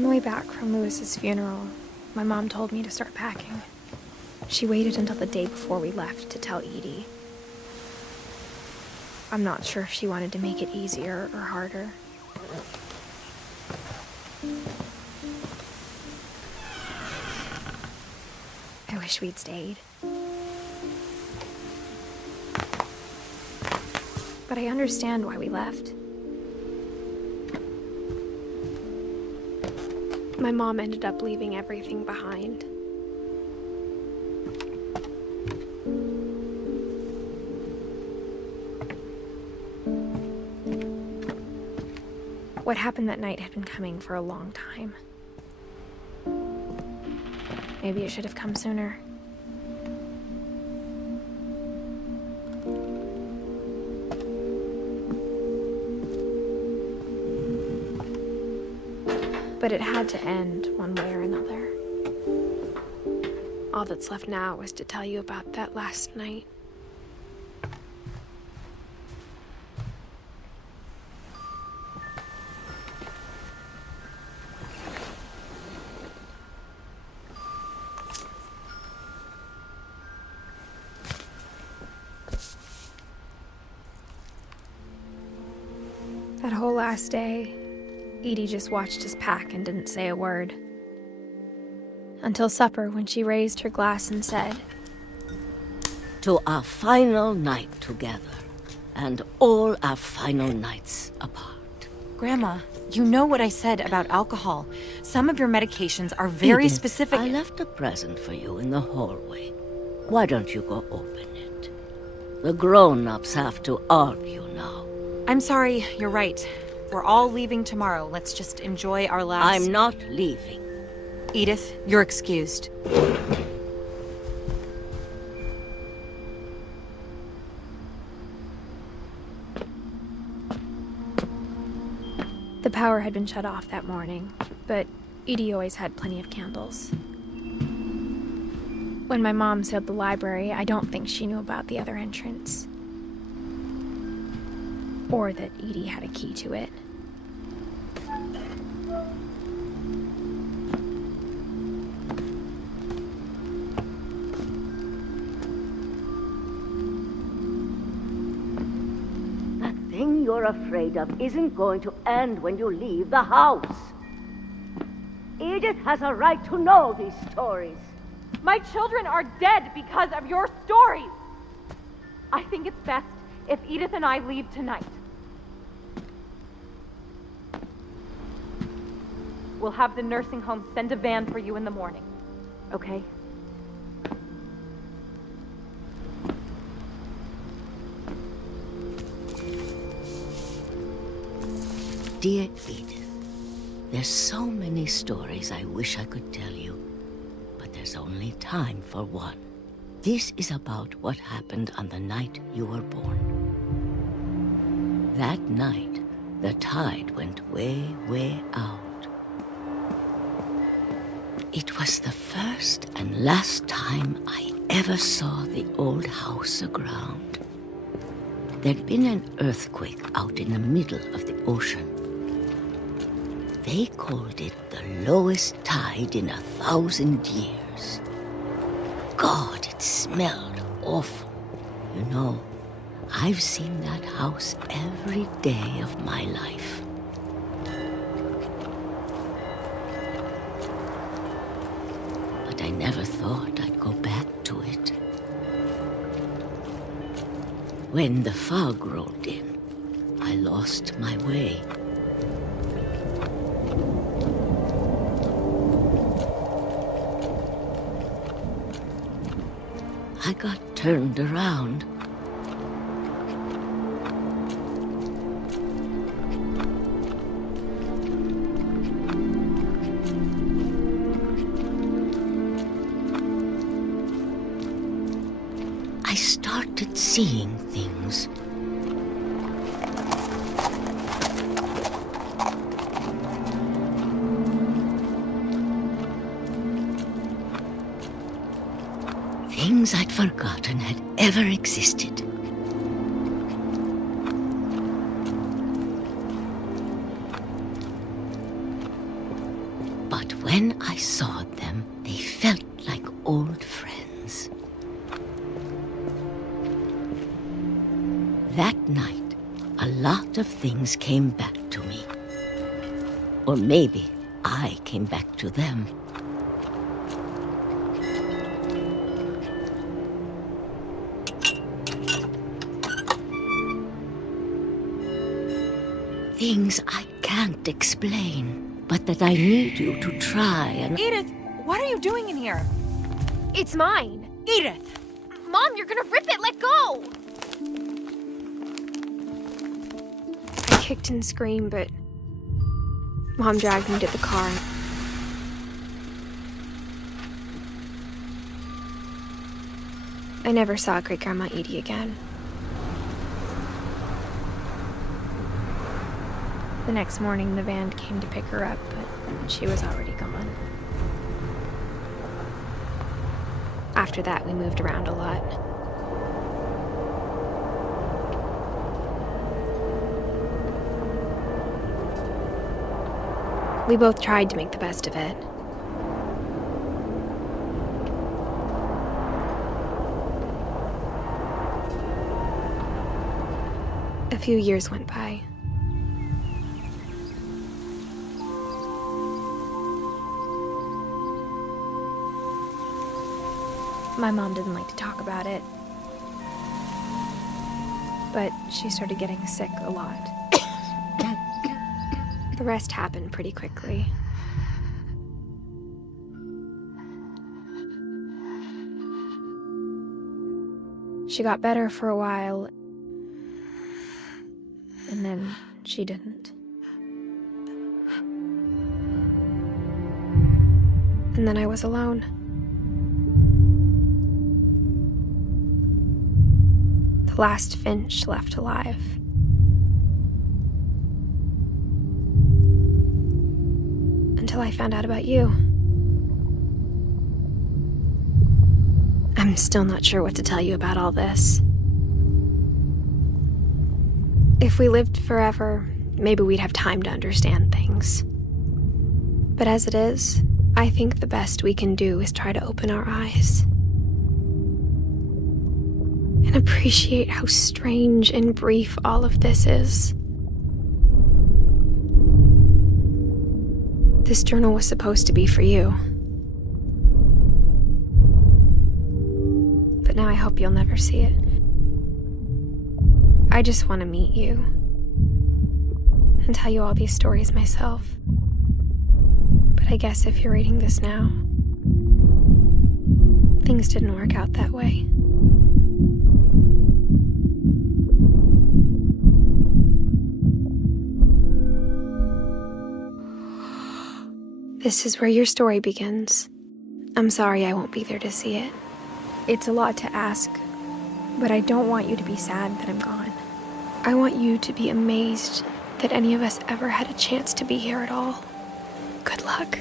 On the way back from Lewis's funeral, my mom told me to start packing. She waited until the day before we left to tell Edie. I'm not sure if she wanted to make it easier or harder. I wish we'd stayed. But I understand why we left. My mom ended up leaving everything behind. What happened that night had been coming for a long time. Maybe it should have come sooner. But it had to end one way or another. All that's left now is to tell you about that last night. That whole last day, Edie just watched us pack and didn't say a word. Until supper, when she raised her glass and said, "To our final night together, and all our final nights apart." Grandma, you know what I said about alcohol. Some of your medications are very Edith, specific. I left a present for you in the hallway. Why don't you go open it? The grown-ups have to argue now. I'm sorry, you're right. We're all leaving tomorrow. Let's just enjoy our last... I'm not leaving. Edith, you're excused. the power had been shut off that morning, but Edie always had plenty of candles. When my mom sealed the library, I don't think she knew about the other entrance. Or that Edie had a key to it. That thing you're afraid of isn't going to end when you leave the house. Edith has a right to know these stories. My children are dead because of your stories. I think it's best if Edith and I leave tonight. We'll have the nursing home send a van for you in the morning, okay? Dear Edith, there's so many stories I wish I could tell you, but there's only time for one. This is about what happened on the night you were born. That night, the tide went way, way out. It was the first and last time I ever saw the old house aground. There'd been an earthquake out in the middle of the ocean. They called it the lowest tide in 1,000 years. God, it smelled awful. You know, I've seen that house every day of my life. But I never thought I'd go back to it. When the fog rolled in, I lost my way. I got turned around. I started seeing things. Things I'd forgotten had ever existed. when I saw them, they felt like old friends. That night, a lot of things came back to me. Or maybe I came back to them. Things I can't explain, but that I need you to try and... Edith, what are you doing in here? It's mine. Edith! Mom, you're gonna rip it! Let go! I kicked and screamed, but Mom dragged me to the car. I never saw Great-Grandma Edie again. The next morning, the van came to pick her up, but she was already gone. After that, we moved around a lot. We both tried to make the best of it. A few years went by. My mom didn't like to talk about it, but she started getting sick a lot. The rest happened pretty quickly. She got better for a while, and then she didn't. And then I was alone. The last Finch left alive. Until I found out about you. I'm still not sure what to tell you about all this. If we lived forever, maybe we'd have time to understand things. But as it is, I think the best we can do is try to open our eyes. And appreciate how strange and brief all of this is. This journal was supposed to be for you. But now I hope you'll never see it. I just want to meet you and tell you all these stories myself. But I guess if you're reading this now, things didn't work out that way. This is where your story begins. I'm sorry I won't be there to see it. It's a lot to ask, but I don't want you to be sad that I'm gone. I want you to be amazed that any of us ever had a chance to be here at all. Good luck.